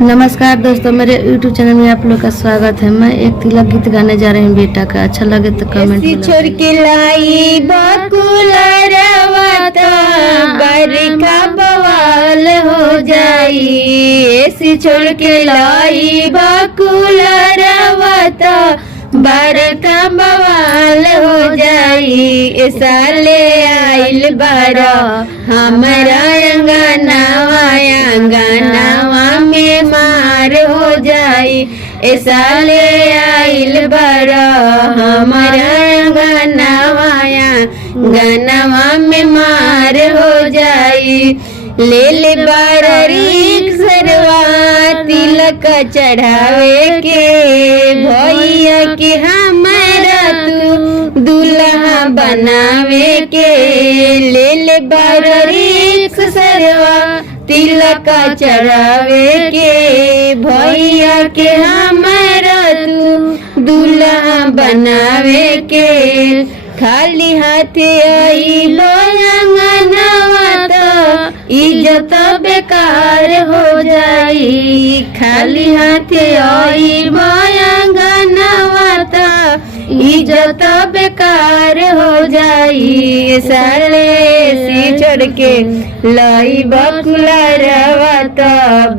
नमस्कार दोस्तों, मेरे YouTube चैनल में आप लोग का स्वागत है। मैं एक तिलक गीत गाने जा रही हूँ बेटा का। अच्छा लगे तो कमेंट में छोड़ के लाई बकुला रवाता बरखा बवाल हो जाई। ऐसी छोड़ के लाई बकुला रवाता बरखा बवाल हो जाई। साले आइल बारा हमारा अंगनावा अंगनावा में मार हो जाई। साले आइल बारा हमारा अंगनावा अंगनावा में मार हो जाई। ले ले बारा रिक्शरवा तिलक चढ़ावे के भैया के हमारा तू दूल्हा बनावे के। ले ले बारा रिक्शरवा तिलक चढ़ावे के भैया के हमारा तू दूल्हा बनावे के। खाली हाथे आई लो अंगनावा तो इज्जत बेकार हो जाई। खाली हाथे आई अंगनावा तो इज्जत बेकार हो जाई। साले सी छोड़ के लाई बकुला रवा तो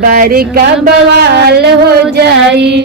बारिका बवाल हो जाई।